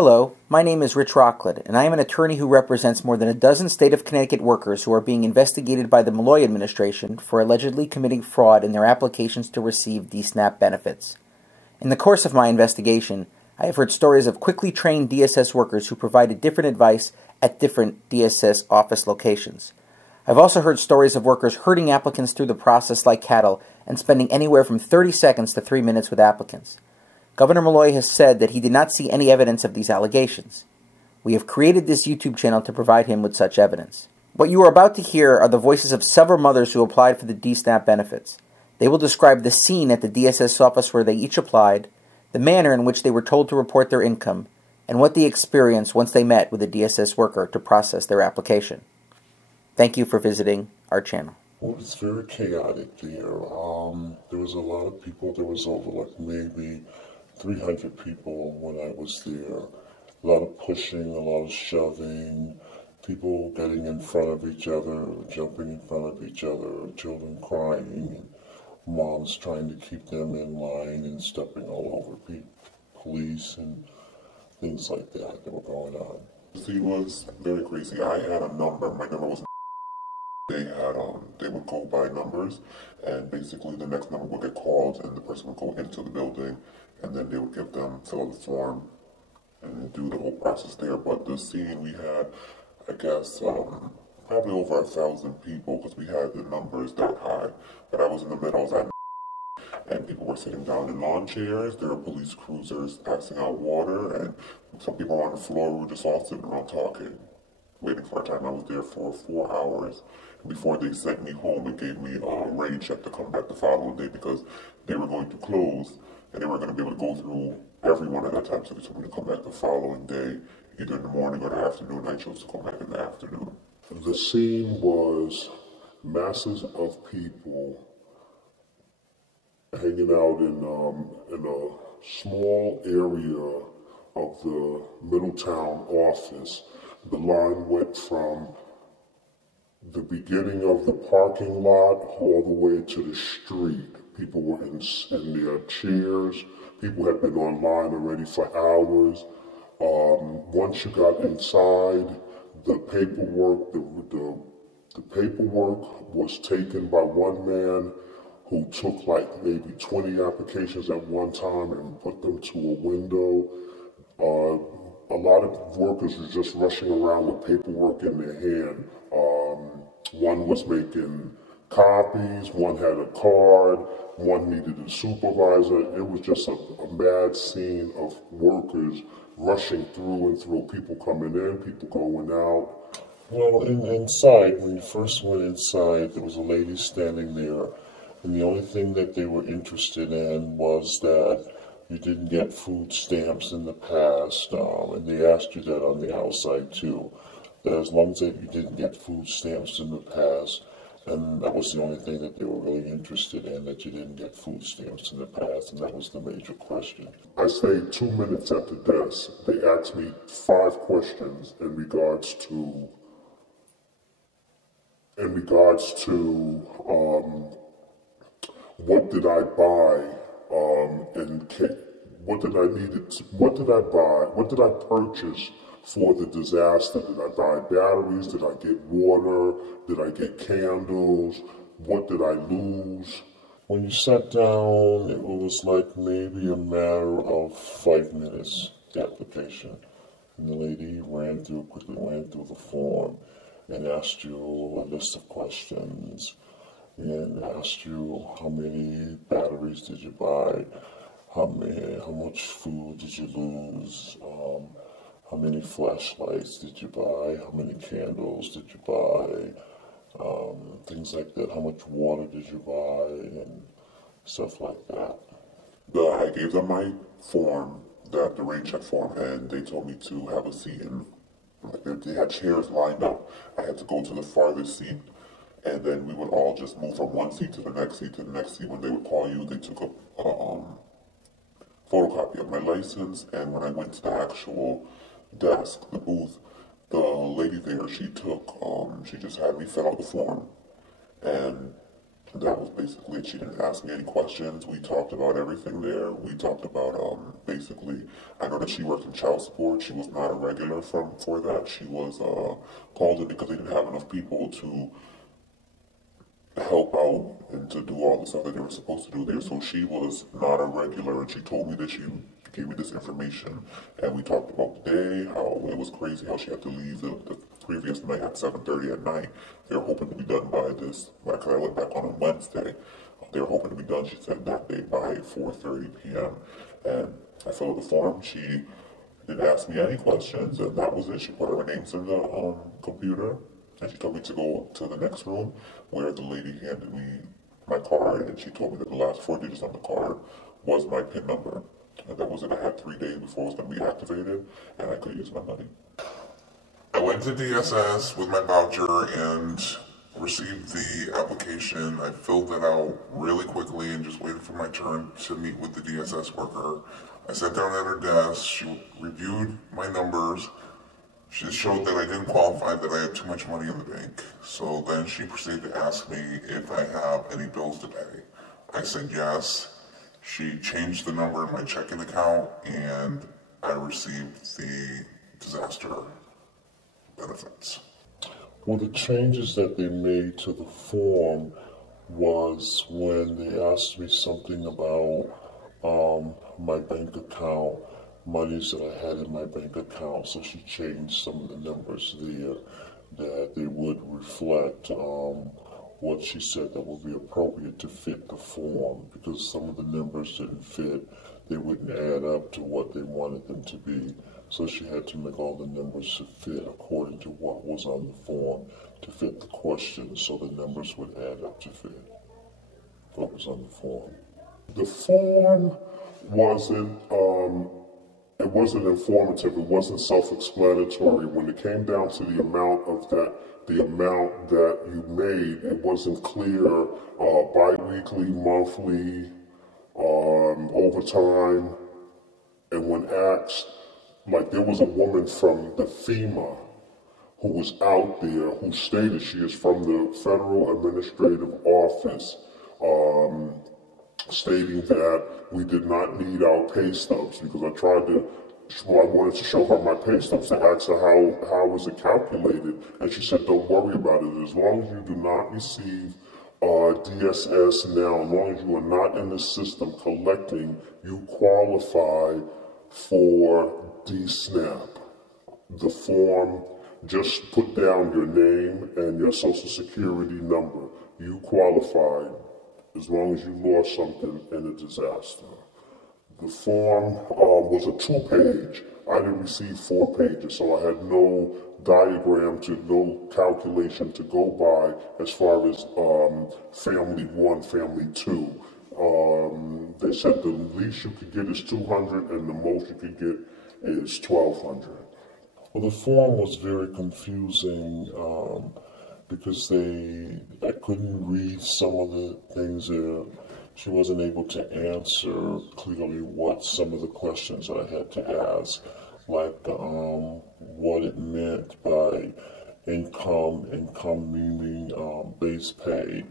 Hello, my name is Rich Rockland, and I am an attorney who represents more than a dozen state of Connecticut workers who are being investigated by the Malloy administration for allegedly committing fraud in their applications to receive DSNAP benefits. In the course of my investigation, I have heard stories of quickly trained DSS workers who provided different advice at different DSS office locations. I've also heard stories of workers herding applicants through the process like cattle and spending anywhere from 30 seconds to 3 minutes with applicants. Governor Malloy has said that he did not see any evidence of these allegations. We have created this YouTube channel to provide him with such evidence. What you are about to hear are the voices of several mothers who applied for the DSNAP benefits. They will describe the scene at the DSS office where they each applied, the manner in which they were told to report their income, and what they experienced once they met with a DSS worker to process their application. Thank you for visiting our channel. Well, it was very chaotic there. There was a lot of people. There was over like maybe 300 people when I was there. A lot of pushing, a lot of shoving, people getting in front of each other, jumping in front of each other, children crying, and moms trying to keep them in line and stepping all over police and things like that were going on. It was very crazy. I had a number. My number was. They would go by numbers, and basically the next number would get called, and the person would go into the building, and then they would give them, fill out the form, and do the whole process there. But the scene we had, I guess, probably over 1,000 people, because we had the numbers that high. But I was in the middle, I was at, and people were sitting down in lawn chairs. There were police cruisers passing out water, and some people on the floor. We were just all sitting around talking, waiting for our time. I was there for 4 hours before they sent me home and gave me a rain check to come back the following day, because they were going to close and they weren't going to be able to go through everyone at that time, so they told me to come back the following day, either in the morning or the afternoon. I chose to come back in the afternoon. The scene was masses of people hanging out in a small area of the Middletown office. The line went from the beginning of the parking lot all the way to the street. People were in their chairs. People had been online already for hours. Once you got inside, the paperwork, the paperwork was taken by one man who took like maybe 20 applications at one time and put them to a window. A lot of workers were just rushing around with paperwork in their hand. One was making copies, one had a card, one needed a supervisor. It was just a mad scene of workers rushing through and through, people coming in, people going out. Well, inside, when you first went inside, there was a lady standing there, and the only thing that they were interested in was that you didn't get food stamps in the past, and they asked you that on the outside too. That as long as you didn't get food stamps in the past, and that was the only thing that they were really interested in, that you didn't get food stamps in the past, and that was the major question. I stayed 2 minutes at the desk. They asked me 5 questions in regards to what did I buy, what did I buy, what did I purchase for the disaster? Did I buy batteries? Did I get water? Did I get candles? What did I lose? When you sat down, it was like maybe a matter of 5 minutes, the application. And the lady quickly ran through the form and asked you a list of questions, and asked you how many batteries did you buy, how much food did you lose, how many flashlights did you buy, how many candles did you buy, things like that, how much water did you buy, and stuff like that. I gave them my form, the rain check form, and they told me to have a seat, and they had chairs lined up. I had to go to the farthest seat, and then we would all just move from one seat to the next seat to the next seat. When they would call you, they took a photocopy of my license, and when I went to the actual desk, the booth, the lady there, she just had me fill out the form, and That was basically it. She didn't ask me any questions. We talked about everything there. We talked about basically, I know that she worked in child support. She was not a regular for that. She was called it because they didn't have enough people to help out and to do all the stuff that they were supposed to do there. So she was not a regular, and she told me that she gave me this information, and we talked about the day, how it was crazy, how she had to leave the previous night at 7:30 at night. They were hoping to be done by this, because I went back on Wednesday. They were hoping to be done, she said, that day by 4:30 p.m. And I filled out the form. She didn't ask me any questions, and that was it. She put her names in the computer, and she told me to go to the next room where the lady handed me my card, and she told me that the last 4 digits on the card was my PIN number. And that was it. I had 3 days before it was going to be activated, and I could use my money. I went to DSS with my voucher and received the application. I filled it out really quickly and just waited for my turn to meet with the DSS worker. I sat down at her desk. She reviewed my numbers. She showed that I didn't qualify, that I had too much money in the bank. So then she proceeded to ask me if I have any bills to pay. I said yes. She changed the number in my checking account, and I received the disaster benefits. Well, the changes that they made to the form was when they asked me something about my bank account, monies that I had in my bank account. So she changed some of the numbers there that they would reflect what she said that would be appropriate to fit the form, because some of the numbers didn't fit. They wouldn't add up to what they wanted them to be. So she had to make all the numbers to fit according to what was on the form, to fit the question, so the numbers would add up to fit what was on the form. The form wasn't, it wasn't informative, it wasn't self-explanatory. When it came down to the amount that you made, it wasn't clear, bi-weekly, monthly, overtime. And when asked, like, there was a woman from the FEMA who was out there who stated she is from the Federal Administrative Office, stating that we did not need our pay stubs, because I wanted to show her my pay stubs to ask her how was it calculated, and she said, don't worry about it. As long as you do not receive DSS now, as long as you are not in the system collecting, you qualify for DSNAP. The form, just put down your name and your social security number. You qualify as long as you lost something in a disaster. The form was a 2-page. I didn't receive 4 pages, so I had no diagram no calculation to go by as far as family 1, family 2. They said the least you could get is 200 and the most you could get is 1,200. Well, the form was very confusing because I couldn't read some of the things there. She wasn't able to answer clearly what some of the questions that I had to ask, like what it meant by income meaning base pay.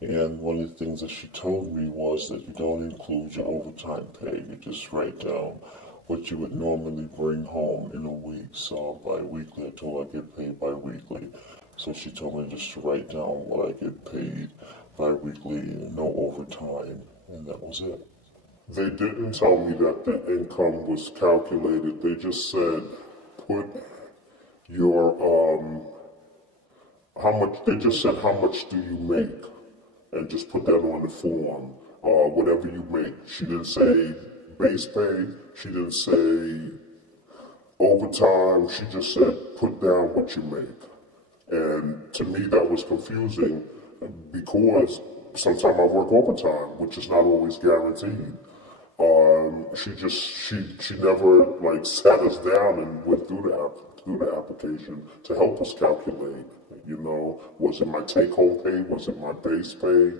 And one of the things that she told me was that you don't include your overtime pay. You just write down what you would normally bring home in a week. So bi-weekly, I told her I get paid bi-weekly. So she told me just to write down what I get paid bi-weekly, no overtime, and that was it. They didn't tell me that the income was calculated. They just said, put your, they just said, how much do you make? And just put that on the form, whatever you make. She didn't say base pay, she didn't say overtime, she just said, put down what you make. And to me that was confusing because sometimes I work overtime, which is not always guaranteed. She never like sat us down and went through the application to help us calculate. You know, was it my take-home pay? Was it my base pay?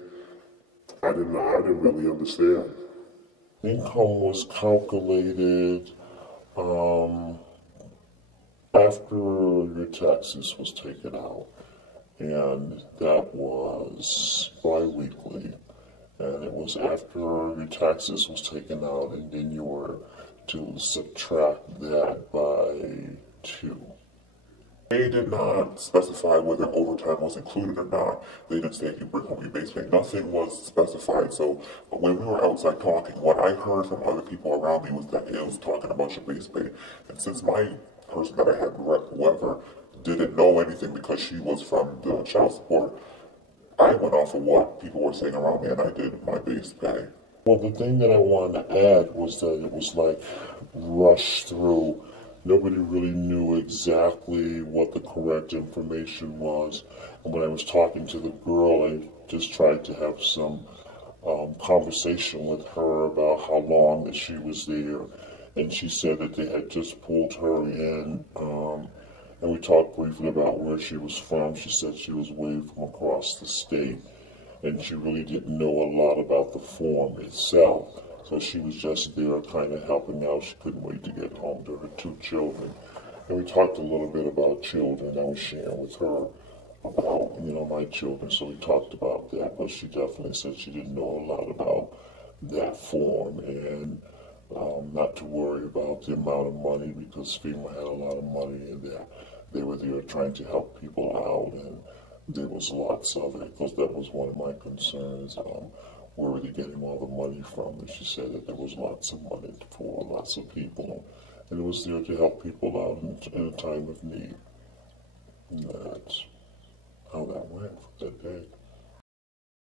I didn't really understand. Income was calculated after your taxes was taken out. and that was bi-weekly, and it was after your taxes was taken out, and then you were to subtract that by 2. They did not specify whether overtime was included or not. They didn't say if you bring home your base pay. Nothing was specified. So when we were outside talking, what I heard from other people around me was that it was talking about your base pay. And since my person that I had, whoever, didn't know anything because she was from the child support, I went off of what people were saying around me, and I did my base pay. Well, the thing that I wanted to add was that it was like rushed through. Nobody really knew exactly what the correct information was. And when I was talking to the girl, I just tried to have some conversation with her about how long that she was there. And she said that they had just pulled her in. And we talked briefly about where she was from. She said she was way from across the state, and she really didn't know a lot about the form itself. So she was just there kind of helping out. She couldn't wait to get home to her 2 children. And we talked a little bit about children. I was sharing with her about, my children. So we talked about that. But she definitely said she didn't know a lot about that form, and not to worry about the amount of money, because FEMA had a lot of money in there. They were there trying to help people out, and there was lots of it, because that was one of my concerns. Where were they getting all the money from? And she said that there was lots of money for lots of people, and it was there to help people out in a time of need. And that's how that went for that day.